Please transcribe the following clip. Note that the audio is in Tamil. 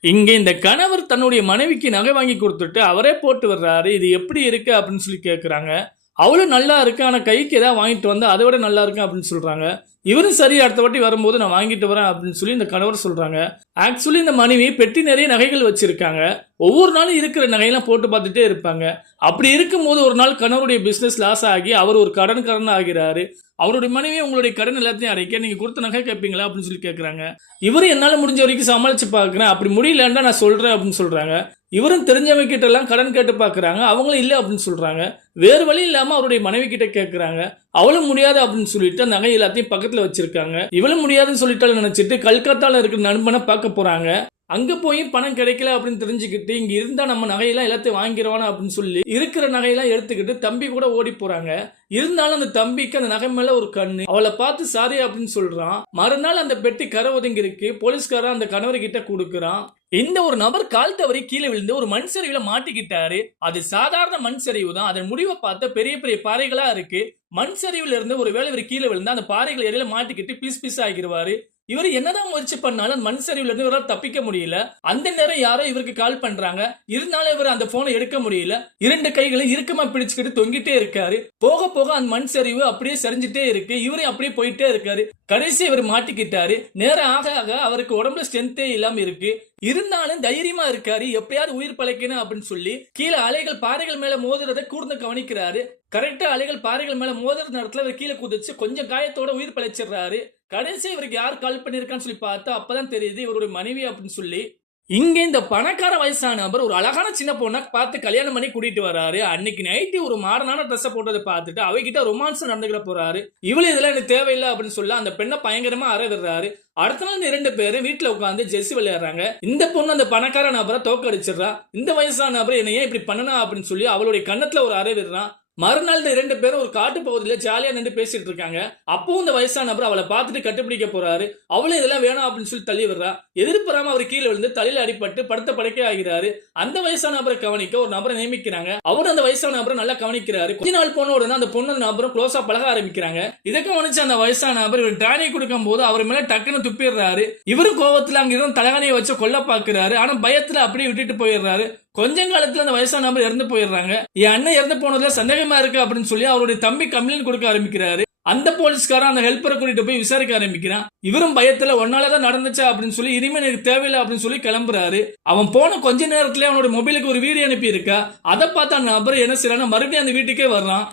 இங்க இந்த கணவர் தன்னுடைய மனைவிக்கு நகை வாங்கி குடுத்துட்டு, அவரே போட்டு வர்றாரு. இது எப்படி இருக்கு? அப்படின்னு சொல்லி கேட்குறாங்க. அவளும் நல்லா இருக்கு. ஆனா கைக்கு ஏதாவது வாங்கிட்டு வந்தா அதை விட நல்லா இருக்கு அப்படின்னு சொல்றாங்க. இவரும் சரி அடுத்த வாட்டி வரும்போது நான் வாங்கிட்டு வரேன் அப்படின்னு சொல்லி இந்த கணவர் சொல்றாங்க. ஆக்சுவலி இந்த மனைவி பெட்டி நிறைய நகைகள் வச்சிருக்காங்க. ஒவ்வொரு நாளும் இருக்கிற நகையெல்லாம் போட்டு பார்த்துட்டே இருப்பாங்க. அப்படி இருக்கும்போது ஒரு நாள் கணவருடைய பிசினஸ் லாஸ் ஆகி அவர் ஒரு கடன்காரன் ஆகிறாரு. அவருடைய மனைவி உங்களுடைய கடன் எல்லாத்தையும் அடைக்க நீங்க கொடுத்த நகை கேட்பீங்களா அப்படின்னு சொல்லி கேட்கறாங்க. இவரும் என்னால முடிஞ்ச வரைக்கும் சமாளிச்சு பாக்குறேன். அப்படி முடியலன்னா நான் சொல்றேன் அப்படின்னு சொல்றாங்க. இவரும் தெரிஞ்சவங்க கிட்ட எல்லாம் கடன் கேட்டு பாக்குறாங்க. அவங்களும் இல்ல அப்படின்னு சொல்றாங்க. வேறு வழி இல்லாம அவருடைய மனைவி கிட்ட கேட்கறாங்க. அவளும் முடியாது அப்படின்னு சொல்லிட்டு அந்த நகை எல்லாத்தையும் பக்கத்துல வச்சிருக்காங்க. இவளும் முடியாதுன்னு சொல்லிட்டாலும் நினைச்சிட்டு கல்கத்தால இருக்கிற நண்பனை பார்க்க போறாங்க. அங்க போய் பணம் கிடைக்கல அப்படின்னு தெரிஞ்சுக்கிட்டு இங்க இருந்தா நம்ம நகையெல்லாம் எல்லாத்தையும் வாங்கிடுவானா அப்படின்னு சொல்லி இருக்கிற நகையெல்லாம் எடுத்துக்கிட்டு தம்பி கூட ஓடி போறாங்க. இருந்தாலும் அந்த தம்பிக்கு அந்த நகை மேல ஒரு கண்ணு. அவளை பார்த்து சாரி அப்படின்னு சொல்றான். மறுநாள் அந்த பெட்டி கரை ஒதுங்கி இருக்கு. போலீஸ்காரன் அந்த கணவர் கிட்ட கொடுக்கறான். இந்த ஒரு நபர் கால் தவறி கீழே விழுந்து ஒரு மண் சரிவுல மாட்டிக்கிட்டாரு. அது சாதாரண மண் சரிவு தான். அதன் முடிவை பார்த்த பெரிய பெரிய பாறைகளா இருக்கு. மண் சரிவுல இருந்து ஒரு வேளை இவர் கீழே விழுந்தா அந்த பாறைகள் இடையில மாட்டிக்கிட்டு பீஸ் பீஸ் ஆகிடுவாரு. இவர் என்னதான் முயற்சி பண்ணாலும் மண் சரிவுல இருந்து இவரால் தப்பிக்க முடியல. அந்த நேரம் யாரோ இவருக்கு கால் பண்றாங்க. இருந்தாலும் இவர் அந்த போனை எடுக்க முடியல. இரண்டு கைகளை இறுக்கமா பிடிச்சுக்கிட்டு தொங்கிட்டே இருக்காரு. போக போக அந்த மண் சரிவு அப்படியே சரிஞ்சிட்டே இருக்கு. இவரே அப்படியே போயிட்டே இருக்காரு. கடைசி இவர் மாட்டிக்கிட்டாரு. நேரம் ஆக ஆக அவருக்கு உடம்புல ஸ்ட்ரென்த்தே இல்லாம இருக்கு. இருந்தாலும் தைரியமா இருக்காரு. எப்பயாவது உயிர் பழைக்கணும் அப்படின்னு சொல்லி கீழே அலைகள் பாறைகள் மேல மோதுறதை கூர்ந்து கவனிக்கிறாரு. கரெக்டா அலைகள் பாறைகள் மேல மோதுற நேரத்துல இவர் கீழே குதிச்சு கொஞ்சம் காயத்தோட உயிர் பழைச்சிடுறாரு. கடைசி இவருக்கு யார் கால் பண்ணிருக்கான்னு சொல்லி பார்த்தா அப்பதான் தெரியுது இவருடைய மனைவி அப்படின்னு சொல்லி. இங்க இந்த பணக்கார வயசான நபர் ஒரு அழகான சின்ன பொண்ணை பார்த்து கல்யாணம் பண்ணி கூட்டிட்டு வராரு. அன்னைக்கு நைட்டு ஒரு மாடர்னான ட்ரெஸ் போட்டதை பார்த்துட்டு அவகிட்ட ரொமான்ஸ் நடந்துக்கிற போறாரு. இவ்வளவு இதெல்லாம் எனக்கு தேவையில்லை அப்படின்னு சொல்ல அந்த பெண்ணை பயங்கரமா அறவிடுறாரு. அடுத்த நாள் இந்த இரண்டு பேரும் வீட்டுல உட்காந்து ஜெர்சி விளையாடுறாங்க. இந்த பொண்ணு அந்த பணக்கார நபரை தோக்கடிச்சிடறா. இந்த வயசான நபர் என்ன ஏன் இப்படி பண்ணனா அப்படின்னு சொல்லி அவளுடைய கண்ணத்துல ஒரு அறவிடுறான். மறுநாள் இந்த இரண்டு பேரும் ஒரு காட்டு பகுதியில ஜாலியா நின்று பேசிட்டு இருக்காங்க. அப்பவும் இந்த வயசான நபர் அவளை பார்த்துட்டு கட்டுப்பிடிக்க போறாரு. அவளும் இதெல்லாம் வேணாம் அப்படின்னு சொல்லி தள்ளி விடுறா. எதிர்பாராம அவர் கீழே விழுந்து தலையில அடிபட்டு படுத்த படுக்கை ஆகிறாரு. அந்த வயசான நபரை கவனிக்க ஒரு நபரை நியமிக்கிறாங்க. அவரும் அந்த வயசான நபரை நல்லா கவனிக்கிறாரு. கொஞ்ச நாள் போன உடனே அந்த பொண்ணு நபரும் க்ளோஸா பழக ஆரம்பிக்கிறாங்க. இதை கவனிச்சு அந்த வயசான நபர் இவர் டானியை கொடுக்கும் போது அவர் மேல டக்குன்னு துப்பிடுறாரு. இவரும் கோவத்துல அங்க இருந்து தலகாணியை வச்சு கொல்ல பாக்குறாரு. ஆனா பயத்துல அப்படியே விட்டுட்டு போயிடுறாரு. கொஞ்ச காலத்துல அந்த வயசான நபர் இறந்து போயிடுறாங்க. என் அண்ணன் இறந்து போனதுல சந்தேகமா இருக்கு அப்படின்னு சொல்லி அவருடைய தம்பி கம்ப்ளைண்ட் கொடுக்க ஆரம்பிக்கிறாரு. அந்த போலீஸ்காரன் அந்த ஹெல்ப்பரை கூட்டிட்டு போய் விசாரிக்க ஆரம்பிக்கிறான். இவரும் பயத்துல ஒன்னாலதான் நடந்துச்சா அப்படின்னு சொல்லி இனிமே எனக்கு தேவையில்லை அப்படின்னு சொல்லி கிளம்புறாரு. அவன் போன கொஞ்ச நேரத்துல அவனோட மொபைலுக்கு ஒரு வீடியோ அனுப்பி இருக்கா. அதை பார்த்து அந்த நபர் என்ன செய்யறான் மறுபடியும் அந்த வீட்டுக்கே வர்றான்.